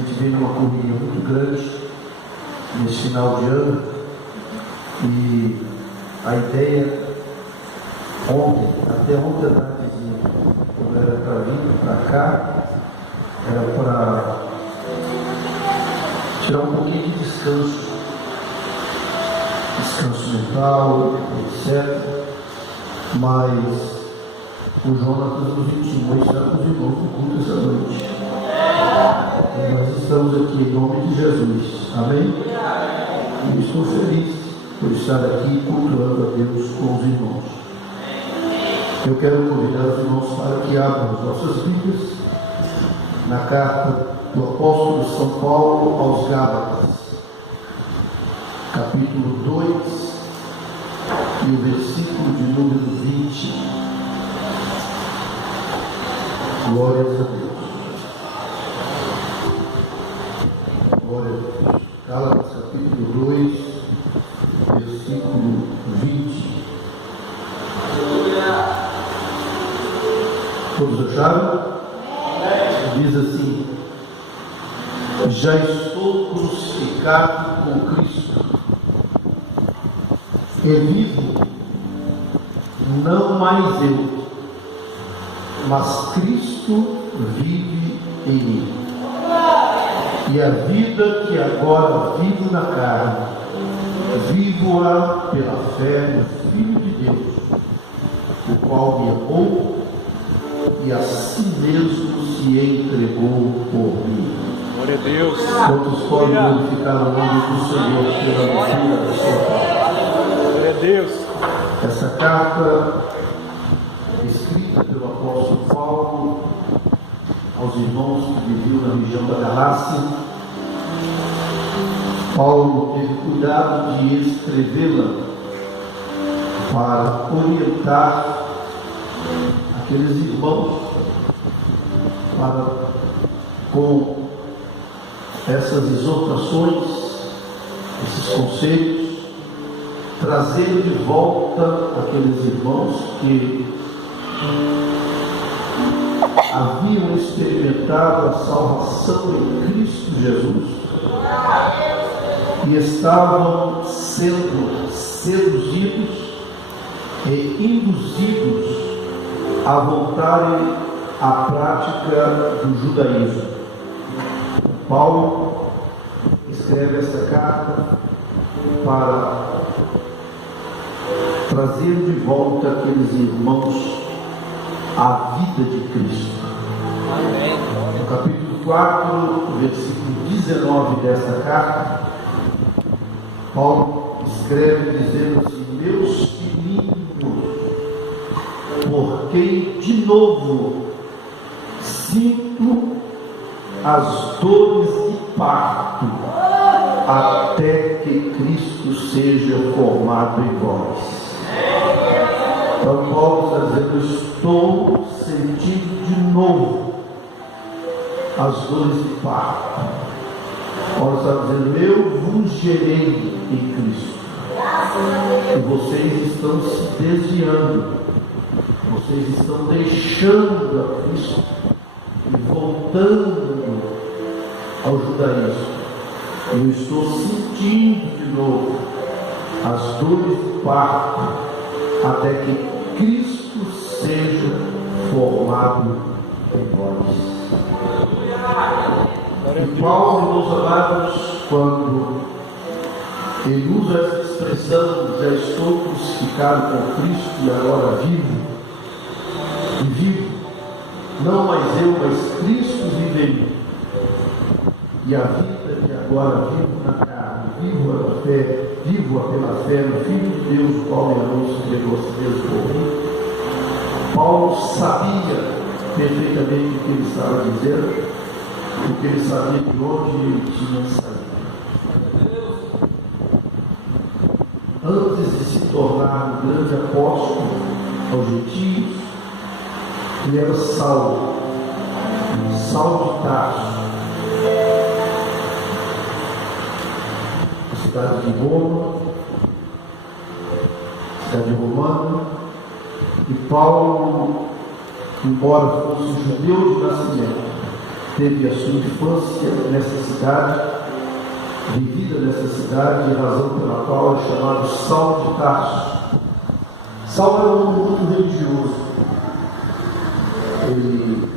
gente vem numa correria muito grande nesse final de ano e a ideia até ontem à tardezinha, quando era para vir para cá, era para tirar um pouquinho de descanso mental, etc. Mas o Jonatas nos intimou e está com os irmãos do culto essa noite. E nós estamos aqui em nome de Jesus. Amém? E estou feliz por estar aqui cultuando a Deus com os irmãos. Eu quero convidar os irmãos para que abram as nossas Bíblias na carta do apóstolo São Paulo aos Gálatas, capítulo 2 e o versículo de número 20. Glórias a Deus. Glória a Deus. Gálatas capítulo 2, versículo 20. Todos acharam? Diz assim: já estou crucificado com Cristo, e vivo, não mais eu, mas Cristo vive em mim. E a vida que agora vivo na carne, vivo-a pela fé no Filho de Deus, o qual me amou e a si mesmo se entregou por mim. Glória a Deus. Quantos podem glorificar o nome do Senhor pela vida da sua palavra? Glória a Deus. Essa carta, escrita pelo apóstolo Paulo aos irmãos que viviam na região da Galácia, Paulo teve cuidado de escrevê-la para orientar aqueles irmãos para, com essas exortações, esses conselhos, trazer de volta aqueles irmãos que haviam experimentado a salvação em Cristo Jesus e estavam sendo seduzidos e induzidos a voltarem à prática do judaísmo. Paulo escreve essa carta para trazer de volta aqueles irmãos à vida de Cristo. No capítulo 4, versículo 19 dessa carta, Paulo escreve dizendo assim: meus filhinhos, por quem de novo sinto as dores de parto, até que Cristo seja formado em vós. Então Paulo está dizendo: estou sentindo de novo as dores de parto. Paulo está dizendo: eu vos gerei em Cristo, e vocês estão se desviando, vocês estão deixando a Cristo e voltando ao judaísmo. Eu estou sentindo de novo as dores de parto, até que Cristo seja formado em vós. E Paulo, meus amados, quando ele usa essa expressão, já estou crucificado com Cristo e agora vivo, e vivo, não mais eu, mas Cristo vive em mim. E a vida que agora vivo na carne, vivo pela fé no Filho de Deus, o qual me amou e se entregou a si mesmo por mim. Paulo sabia perfeitamente o que ele estava dizendo, porque ele sabia de onde ele tinha saído. Antes de se tornar um grande apóstolo aos gentios, ele era Saulo de Tarso, cidade de Roma, cidade romana. E Paulo, embora fosse judeu de nascimento, teve a sua infância nessa cidade, vivida nessa cidade, razão pela qual é chamado Saulo de Tarso. Saulo era um homem muito religioso. Ele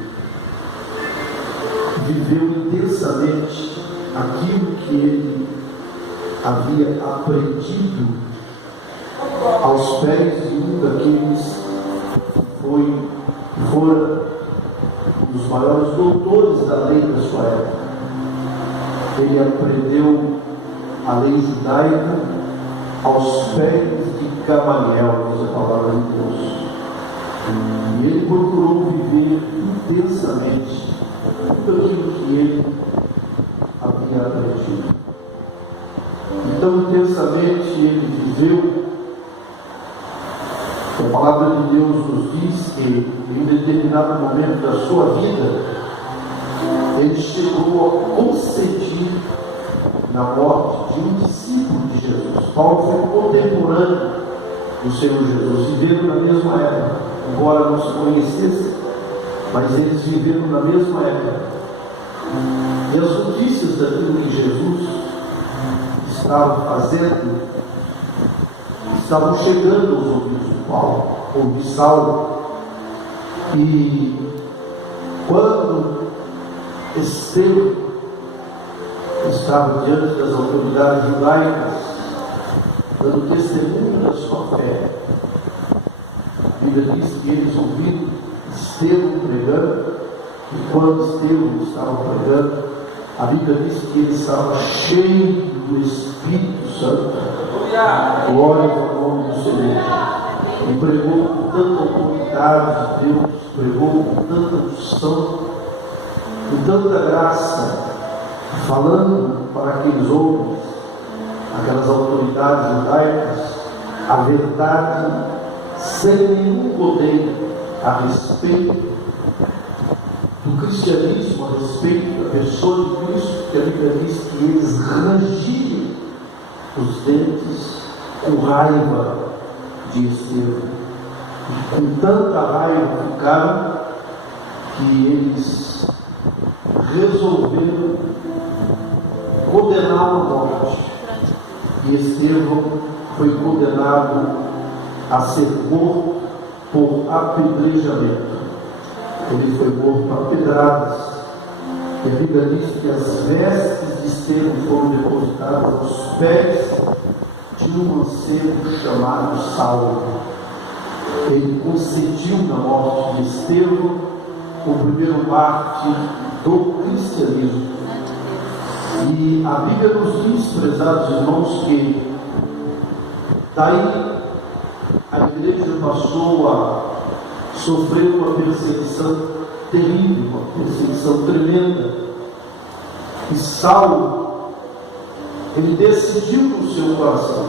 viveu intensamente aquilo que ele havia aprendido aos pés de um daqueles que foram os maiores doutores da lei da sua época. Ele aprendeu a lei judaica aos pés de Gamaliel, diz a palavra de Deus. E ele procurou viver intensamente tudo aquilo que ele havia aprendido. Então, intensamente, ele viveu. A palavra de Deus nos diz que, em um determinado momento da sua vida, ele chegou a consentir na morte de um discípulo de Jesus. Paulo foi contemporâneo do Senhor Jesus, viveram na mesma época, embora não se conhecessem, mas eles viveram na mesma época. E as notícias daquilo que Jesus estava fazendo estavam chegando aos ouvidos de Paulo, ou de Saulo. E quando Estevão estava diante das autoridades judaicas, dando testemunho da sua fé, a Bíblia diz que eles ouviram Estevão pregando, e quando Estevão estava pregando, a Bíblia diz que ele estava cheio do Espírito Santo. Glória ao nome do Senhor. E pregou com tanta autoridade de Deus, pregou com tanta unção, com tanta graça, falando para aqueles homens, aquelas autoridades judaicas, a verdade sem nenhum rodeio a respeito do cristianismo, a respeito da pessoa de Cristo, que a Bíblia diz que eles rangiam os dentes com raiva de Estevão. E com tanta raiva ficaram que eles resolveram condená-lo à morte. E Estevão foi condenado a ser morto por apedrejamento. Ele foi morto a pedradas. E a Bíblia diz que as vestes de Estevão foram depositadas aos pés de um mancebo chamado Saulo. Ele consentiu na morte de Estevão, o primeiro mártir do cristianismo. E a Bíblia nos diz, prezados irmãos, que daí a igreja passou a sofrer uma perseguição terrível, uma perseguição tremenda. E Saulo, ele decidiu no seu coração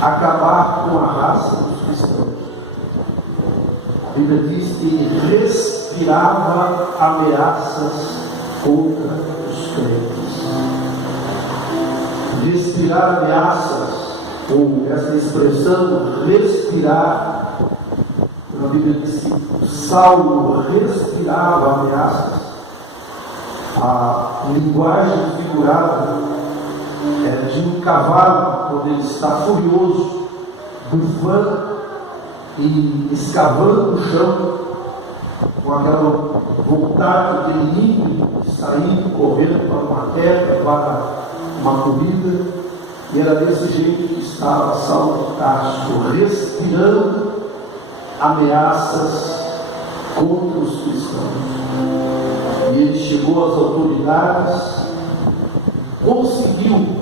acabar com a raça dos cristãos. A Bíblia diz que ele respirava ameaças contra os crentes. Respirar ameaças, ou essa expressão respirar, a Bíblia diz que Saulo respirava ameaças. A linguagem figurada é de um cavalo quando ele está furioso, bufando e escavando o chão, com aquela vontade delírio de sair correndo para uma terra, para uma corrida. E era desse jeito que estava Saulo de Tarso, respirando ameaças contra os cristãos. E ele chegou às autoridades, conseguiu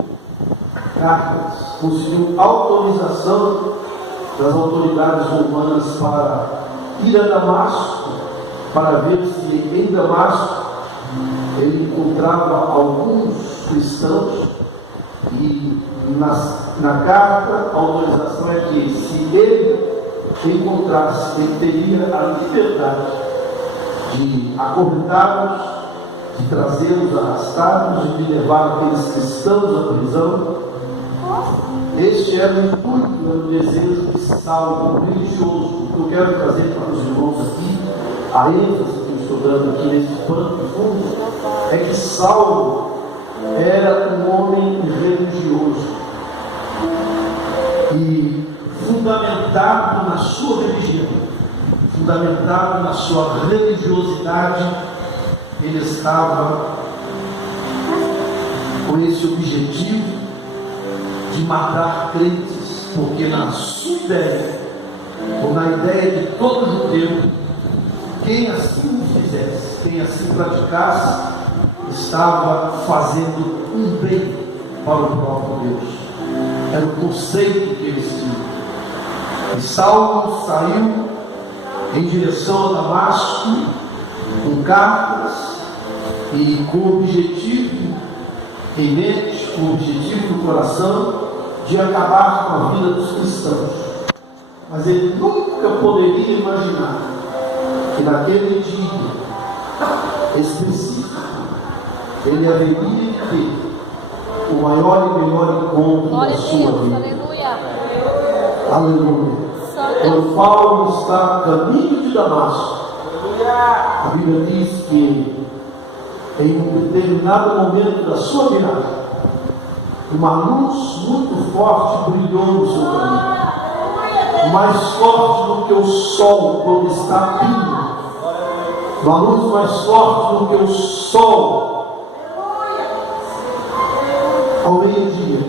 cartas, conseguiu autorização das autoridades romanas para ir a Damasco, para ver se em Damasco ele encontrava alguns cristãos. E na carta a autorização é que se ele encontrasse, ele teria a liberdade de acorrentá-los, de trazê-los arrastados, de levar aqueles cristãos à prisão. Este era o intuito, o desejo de Saulo religioso. O que eu quero trazer para os irmãos aqui, a ênfase que eu estou dando aqui nesse pano de fundo, é que Saulo era um homem religioso e fundamentado na sua religião, fundamentado na sua religiosidade. Ele estava com esse objetivo de matar crentes, porque na sua ideia, ou na ideia de todo judeu, quem assim o fizesse, quem assim praticasse, estava fazendo um bem para o próprio Deus. Era o conceito que eles tinham. E Saulo saiu em direção a Damasco com cartas e com o objetivo em mente, com o objetivo no coração de acabar com a vida dos cristãos. Mas ele nunca poderia imaginar que naquele dia específico ele haveria de ter o maior e melhor encontro da sua vida. Aleluia. Aleluia. Quando Paulo está a caminho de Damasco, a Bíblia diz que em um determinado momento da sua viagem, uma luz muito forte brilhou no seu caminho, mais forte do que o sol quando está pino, uma luz mais forte do que o sol ao meio-dia,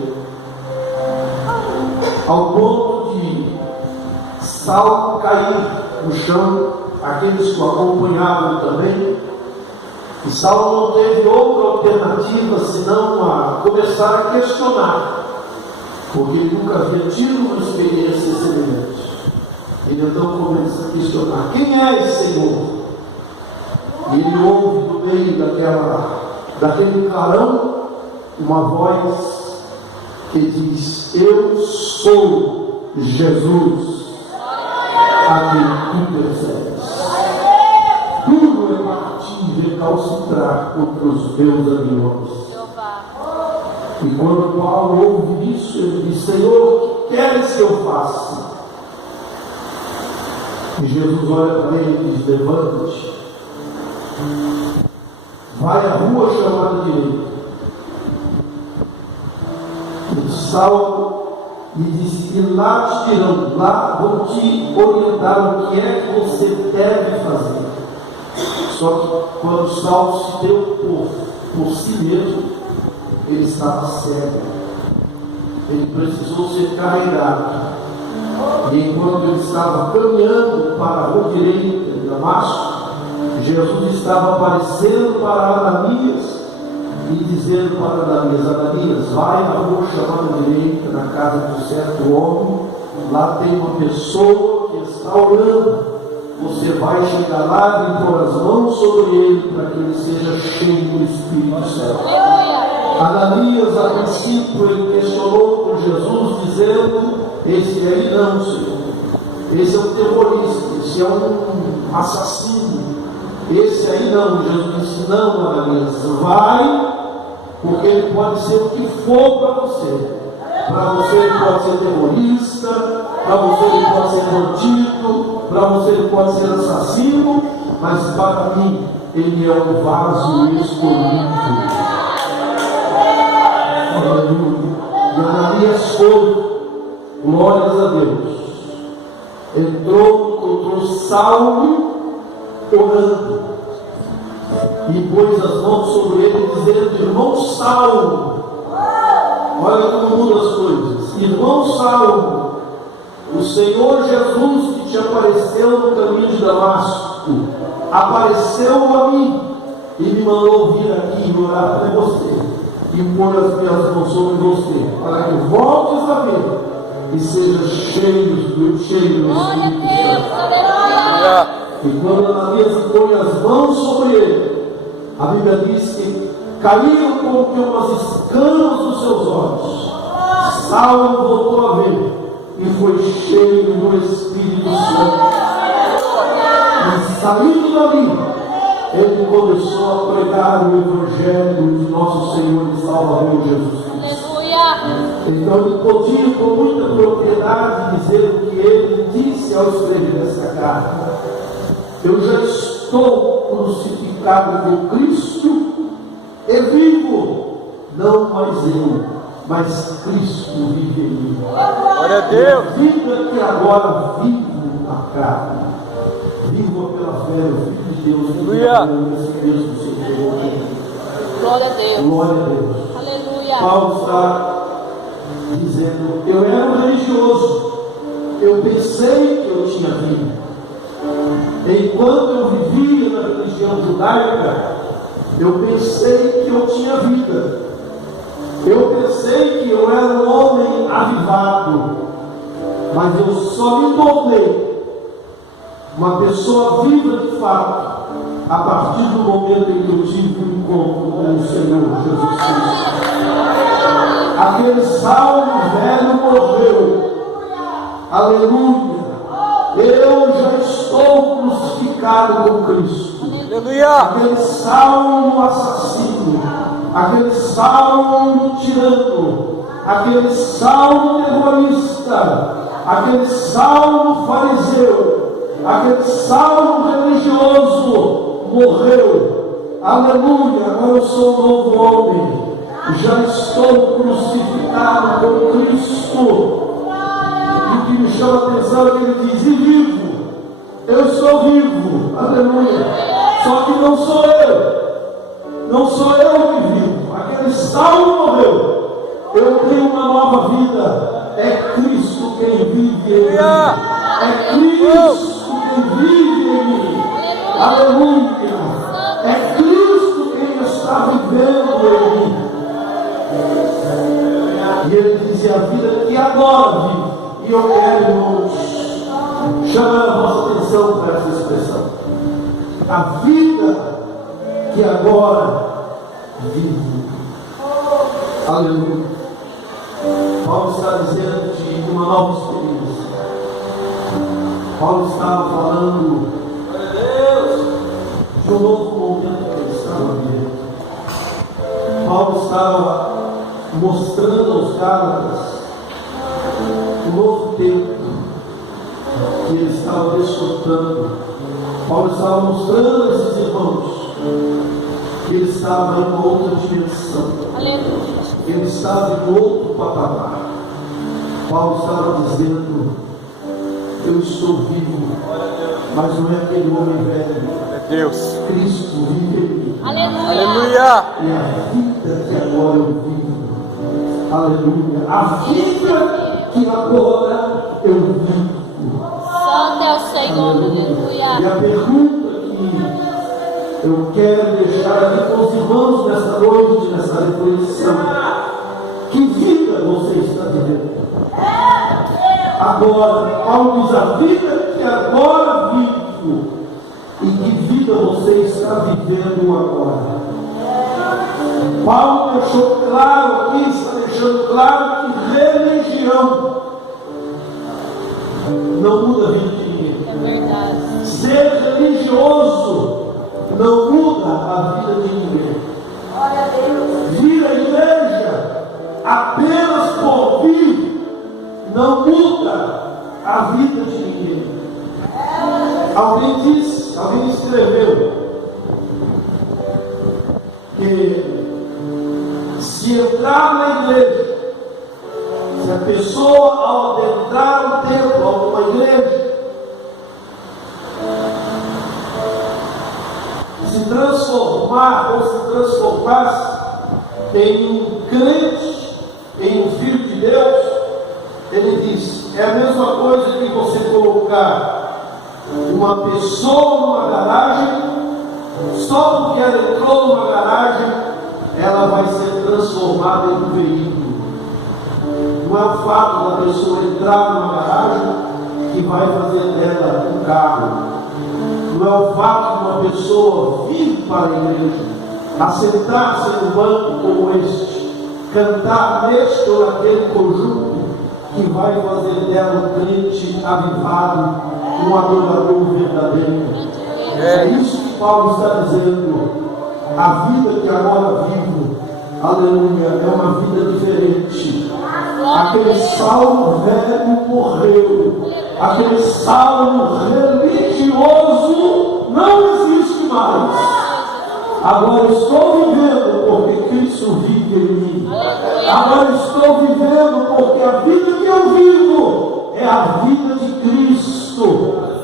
ao ponto de Saulo cair no chão, aqueles que o acompanhavam também. E Saulo não teve outra alternativa senão a começar a questionar, porque ele nunca havia tido uma experiência semelhante. Ele então começa a questionar: quem é esse Senhor? E ele ouve do meio daquele clarão uma voz que diz: eu sou Jesus, a quem tu persegues. Tudo é partir e recalcitrar contra os meus aguilhões. E quando Paulo ouve isso, ele diz: Senhor, o que queres que eu faça? E Jesus olha para ele e diz: levanta-te, vai à rua chamada direita. E Saulo lhe disse: e lá te dirão, lá vão te orientar o que é que você deve fazer. Só que quando Saulo se deu por si mesmo, ele estava cego. Ele precisou ser carregado. E enquanto ele estava caminhando para a rua direita de Damasco, Jesus estava aparecendo para Ananias e dizendo para Ananias: vai na rua chamada direita, na casa de um certo homem, lá tem uma pessoa que está orando. Você vai chegar lá e impor as mãos sobre ele para que ele seja cheio do Espírito Santo. Ananias, a princípio, ele questionou por Jesus, dizendo: esse aí não, Senhor. Esse é um terrorista, esse é um assassino. Esse aí não. Jesus disse: não, Ananias, vai, porque ele pode ser o que for para você. Para você ele pode ser terrorista, para você ele pode ser bandido, para você ele pode ser assassino, mas para mim ele é um vaso escolhido. Aleluia. E Ananias foi, glórias a Deus, entrou, encontrou Saulo orando e pôs as mãos sobre ele, dizendo: irmão Saulo, olha como muda as coisas. Irmão Saulo, o Senhor Jesus que te apareceu no caminho de Damasco, apareceu a mim e me mandou vir aqui e orar por você e pôr as minhas mãos sobre você, para que voltes a ver e seja cheio do Espírito Santo. E quando Ananias põe as mãos sobre ele, a Bíblia diz que caíram como que umas escamas dos seus olhos. Saulo voltou a ver e foi cheio do Espírito Santo. E saindo dali, ele começou a pregar o Evangelho de nosso Senhor e Salvador Jesus Cristo. Então ele podia com muita propriedade dizer o que ele disse ao escrever essa carta: eu já estou crucificado com Cristo e vivo, não mais eu, mas Cristo vive em mim. Glória a Deus. A vida que agora vivo na carne, vivo pela fé, o Filho de Deus, Aleluia. nesse mesmo Senhor. Glória a Deus. Glória a Deus. Aleluia. Paulo está dizendo: eu era um religioso, eu pensei que eu tinha vida. Enquanto eu vivia na religião judaica, eu pensei que eu tinha vida. Eu pensei que eu era um homem avivado, mas eu só me tornei uma pessoa viva de fato a partir do momento em que eu tive um encontro com o Senhor Jesus Cristo. Aquele Saulo velho morreu. Aleluia. Eu já estou crucificado com Cristo. Aleluia. Aquele Saulo assassino, aquele Saulo tirano, aquele Saulo terrorista, aquele Saulo fariseu, aquele Saulo religioso morreu. Aleluia. Agora eu sou um novo homem. Já estou crucificado com Cristo. E o que me chama a atenção é que ele diz: e vivo, eu estou vivo, aleluia. Só que não sou eu que vivo. Aquele Saulo morreu, eu tenho uma nova vida. É Cristo quem vive em mim, é Cristo quem vive em mim, aleluia. É Cristo quem está vivendo em mim. E ele dizia: a vida que agora vive. E eu quero, irmãos, chamar a vossa atenção para essa expressão. A vida que agora vive. Aleluia. Paulo está dizendo de uma nova experiência. Paulo estava falando de um novo momento que ele estava vivendo. Paulo estava mostrando aos Gálatas o novo tempo que ele estava desfrutando. Paulo estava mostrando a esses irmãos que ele estava em uma outra dimensão. Aleluia. Ele estava em outro patamar. Paulo estava dizendo: eu estou vivo, mas não é aquele homem velho. É Deus. Cristo vive em mim. Aleluia. Aleluia. É a vida que agora eu vivo. Aleluia. A vida que agora eu vivo. Santo é o Senhor. Aleluia. E a pergunta que eu quero deixar aqui com os irmãos nessa noite, nessa reflexão: que vida você está vivendo? Agora, Paulo diz: a vida que agora vivo. E que vida você está vivendo agora? Paulo deixou claro aqui, está deixando claro que religião não muda a vida de ninguém. É verdade. Ser religioso não muda a vida de ninguém. Vir à igreja apenas por vir não muda a vida de ninguém. Alguém escreveu que se entrar na igreja, se a pessoa ao adentrar um templo, a uma igreja, se transformar ou se transformasse em um crente, em um filho de Deus, ele diz: é a mesma coisa que você colocar uma pessoa numa garagem, só porque ela entrou numa garagem, ela vai ser transformada em um veículo. Não é o fato da pessoa entrar numa garagem que vai fazer dela um carro. Não é o fato de uma pessoa vir para a igreja, assentar-se no banco como este, cantar neste ou naquele conjunto, que vai fazer dela um crente avivado, um adorador verdadeiro. É isso que Paulo está dizendo. A vida que agora vivo, aleluia, é uma vida diferente. Aquele Saulo velho morreu. Aquele Saulo religioso não existe mais. Agora estou vivendo porque Cristo vive em mim. Agora estou vivendo porque a vida que eu vivo é a vida de Cristo.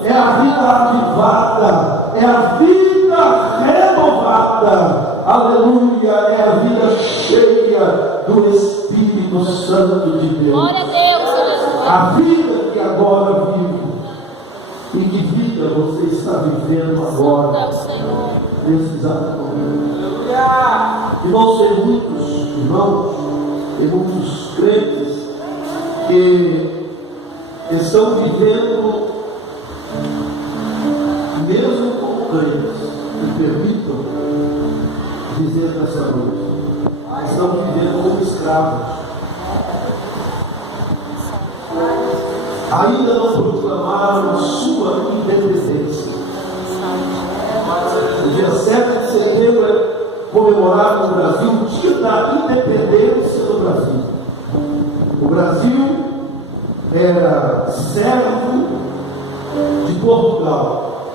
É a vida avivada. É a vida renovada. Aleluia. É a vida cheia do Espírito Santo de Deus. Glória a Deus, aleluia. A vida que agora vivo. E que vida você está vivendo Santo é agora, o Senhor. nesse exato momento? Irmãos, tem muitos irmãos, tem muitos crentes que estão vivendo, mesmo como crentes, me permitam dizer nessa noite, estão vivendo como escravos. Ainda não proclamaram sua independência. O dia 7 de setembro é comemorado no Brasil o dia da independência do Brasil. O Brasil era servo de Portugal,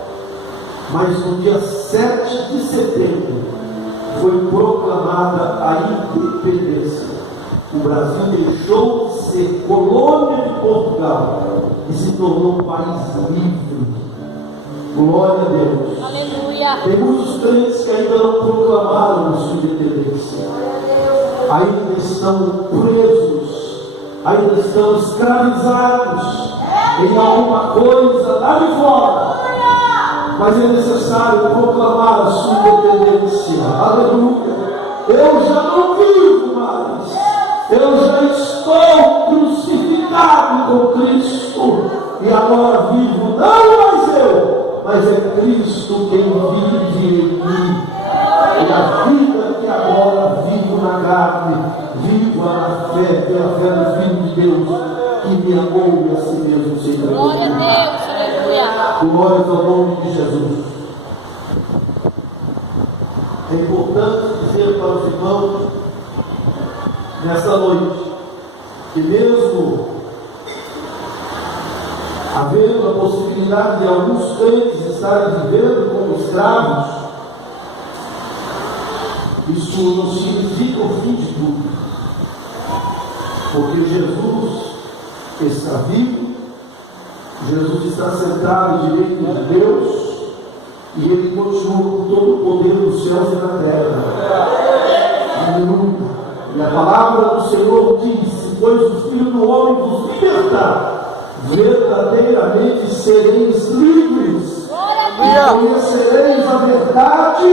mas no dia 7 de setembro foi proclamada a independência. O Brasil deixou de ser colônia de Portugal e se tornou um país livre. Glória a Deus. Aleluia. Tem muitos crentes que ainda não proclamaram sua independência. Ainda estão presos, ainda estão escravizados em alguma coisa lá de fora. Mas é necessário proclamar a sua independência. Aleluia. Eu já não vivo mais. Eu já estou crucificado com Cristo. E agora vivo, não mais eu, mas é Cristo quem vive em mim. E a vida que agora vivo na carne, vivo na fé, pela fé do Filho de Deus, que me amou e a si mesmo se entregou. Glória a Deus, aleluia. Glória ao nome de Jesus. É importante dizer para os irmãos, nessa noite, que mesmo havendo a possibilidade de alguns crentes estarem vivendo como escravos, isso não significa o fim de tudo, porque Jesus está vivo, Jesus está sentado à direita de Deus, e Ele continua com todo o poder dos céus e da terra. Aleluia. E a palavra do Senhor diz: pois o Filho do Homem vos libertar, verdadeiramente sereis livres, e conhecereis a verdade,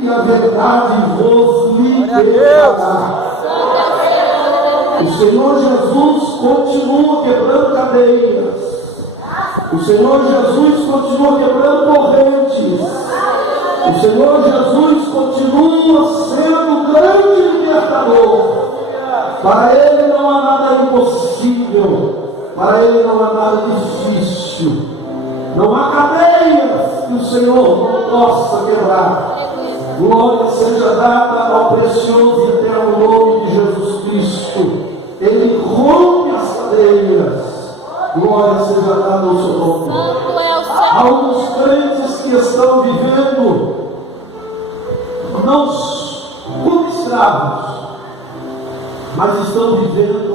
e a verdade vos libertará. O Senhor Jesus continua quebrando cadeias. O Senhor Jesus continua quebrando correntes. O Senhor Jesus continua sendo o grande libertador. Para Ele não há nada impossível. Para Ele não há nada difícil. Não há cadeias que o Senhor não possa quebrar. Glória seja dada ao precioso e eterno nome de Jesus Cristo. Ele rompe as cadeias. Glória seja dada ao seu nome. Santo é o Senhor. Há alguns crentes que estão vivendo não como escravos, mas estão vivendo